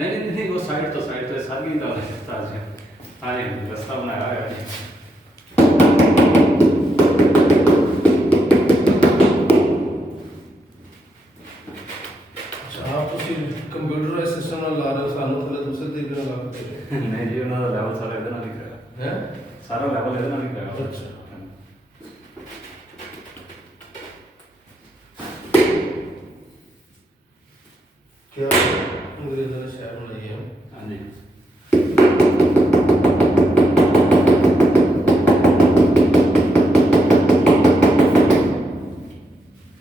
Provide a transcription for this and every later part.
नहीं नहीं नहीं, वो साइड तो सारी ताज है। हाँ जी, रास्ता बनाया है। अच्छा आप कंप्यूटराइज सिस्टम ला रहे हो, सानू थले दूसरे तरीके ला के नहीं जी, उन्होंने लेवल सारा इधर ना दिख रहा है। सारा लेवल इधर ना दिख रहा। अच्छा क्या अंग्रेजों ने शहर बनाई है। हाँ जी,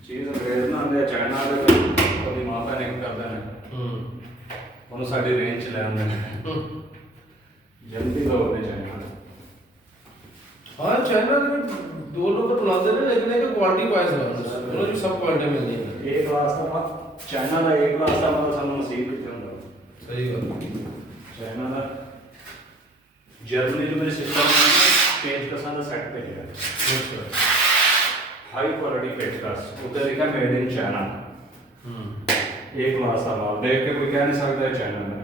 चीज़ अंग्रेज ना आंदे चाइना वाले कभी माँ भैन एक करते हैं, ਉਹਨੂੰ ਸਾਡੀ ਰੇਂਜ ਚ ਲੈ ਆਉਂਦੇ ਨੇ। ਜਲਦੀ ਲੋਕ ਨੇ ਚਾਈਨਾ ਵਾਲੇ। हाँ चाइना में दो लोग तो बुलाते हैं लेकिन एक क्वालिटी वाइज है, उन्हें जो सब क्वालिटी मिलती है। एक क्लास का चाइना का एक क्लास का मतलब सानू नसीब कितने होंगे। सही बात। चाइना का जर्मनी जो मेरे सिस्टम में पेज कसा का सेट पे है, हाई क्वालिटी पेज कस ऊपर लिखा मेड इन चाइना। एक क्लास का माल देख के कोई कह नहीं सकता है चाइना में।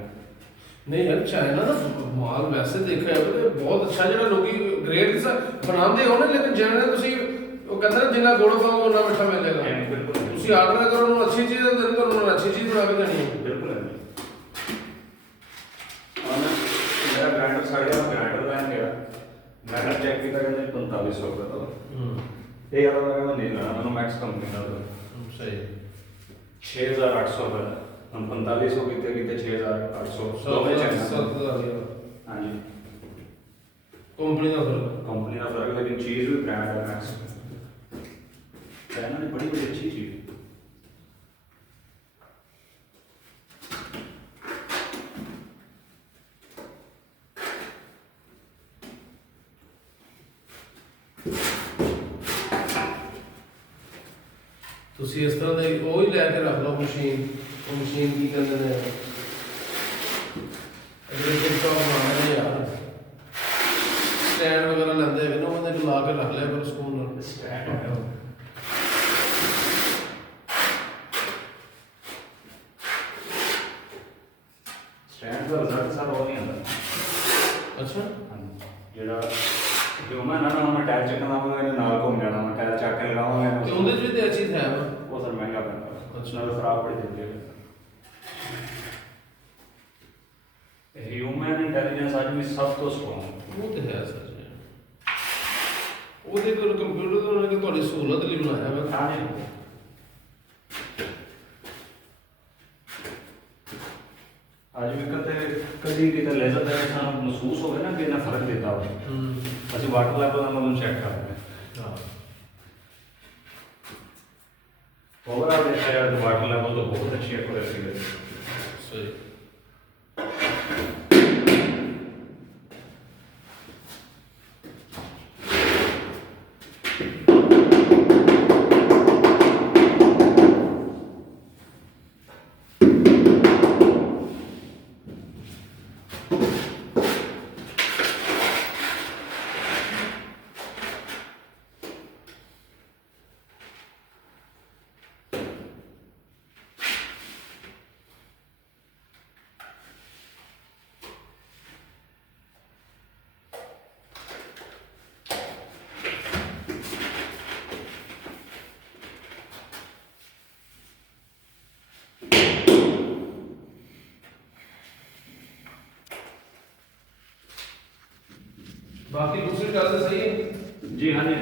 नहीं यार चाइना का माल वैसे देखा है तो बहुत अच्छा, जो लोग ग्रेड बनाते हो ना, लेकिन जिन्हें तुसी वो कहते हैं जिन्ना गुड़ पाओ उन्ना मिठा मिलेगा। बिल्कुल तुसी आर्डर करो उन्होंने अच्छी चीज़ देनी, तो उन्होंने अच्छी चीज़ बना के देनी है। बिल्कुल है। और मेरा ग्राइंडर साइड का ग्राइंडर लाइन गया, ग्राइंडर चेक किया कहते 4500 रुपये तो ये यार मैं नहीं लेना, मैंने मैक्स कंपनी का तो सही 6800 रुपये हम 4500 कितने 6800 दो में चाइना। 7000। हाँ जी, कंपनी का फर्क। कंपनी का फर्क, लेकिन चीज़ भी ब्रांड है मैक्स। चाइना ने बड़ी बड़ी अच्छी चीज़। ਤੁਸੀਂ ਇਸ ਤਰ੍ਹਾਂ ਦੇ ਉਹ ਹੀ ਲੈ ਕੇ ਰੱਖ ਲਓ ਮਸ਼ੀਨ। ਉਹ ਮਸ਼ੀਨ ਕੀ ਕਹਿੰਦੇ ਨੇ, ਅਗਲੇ ਦਿਨ ਤੋਂ ਬਣਾਉਣਾ ਹੈ ਯਾਰ, ਸਟੈਂਡ ਵਗੈਰਾ ਲੈਂਦੇ ਹੈਗੇ ਨਾ, ਉਹਦੇ ਕੋਲ ਲਾ ਕੇ ਰੱਖ ਲਿਆ ਕਰੋ ਸਕੂਨ ਨਾਲ। स्टैंड है स्टैंड का रिजल्ट सर वो नहीं आता। ਅੱਛਾ ਜਿਹੜਾ ਜੋ ਮੈਂ ਨਾ ਮੈਂ ਟਾਇਰ ਚੱਕਣਾ ਮੈਂ ਇਹਦੇ ਨਾਲ ਘੁੰਮ ਜਾਣਾ, ਮੈਂ ਟਾਇਰ ਚੱਕ ਕੇ ਲਗਾਵਾਂਗਾ ਤੇ ਉਹਦੇ 'ਚ ਵੀ ਤੇ ਇਹ ਚੀਜ਼ ਹੈ ਵਾ। ਉਹ ਸਰ ਮਹਿੰਗਾ ਪੈਂਦਾ। ਅੱਛਾ। ਨਾਲ ਖਰਾਬ ਬੜੀ ਜਾਂਦੀ ਹੈ। ਹਿਊਮਨ ਇੰਟੈਲੀਜੈਂਸ ਅੱਜ ਵੀ ਸਭ ਤੋਂ ਸਟਰੋਂਗ। ਉਹ ਤੇ ਹੈ ਸੱਚ। ਉਹਦੇ ਕੋਲ ਕੰਪਿਊਟਰ ਤੋਂ ਉਹਨੇ ਤੁਹਾਡੀ ਸਹੂਲਤ ਲਈ ਬਣਾਇਆ ਵਾ। ਹਾਂ ਜੀ, ਅੱਜ ਵੀ ਕਦੀ ਕਿਤੇ ਲੇਜ਼ਰ ਦੇ ਵਿੱਚ ਸਾਨੂੰ ਮਹਿਸੂਸ ਹੋਵੇ ਨਾ ਕਿ ਇਹਨਾਂ ਫਰਕ ਦਿੱਤਾ ਹੋਵੇ, ਅਸੀਂ ਵਾਟਰ ਲੈਵਲ ਨਾਲ ਉਹਨੂੰ ਚੈੱਕ ਕਰਦੇ ਹਾਂ। ओवरऑल देखा जाए तो वाटर लेवल तो बहुत अच्छी एक्यूरेसी है। सही। बाकी दूसरी क्लासेस सही है जी। हाँ जी,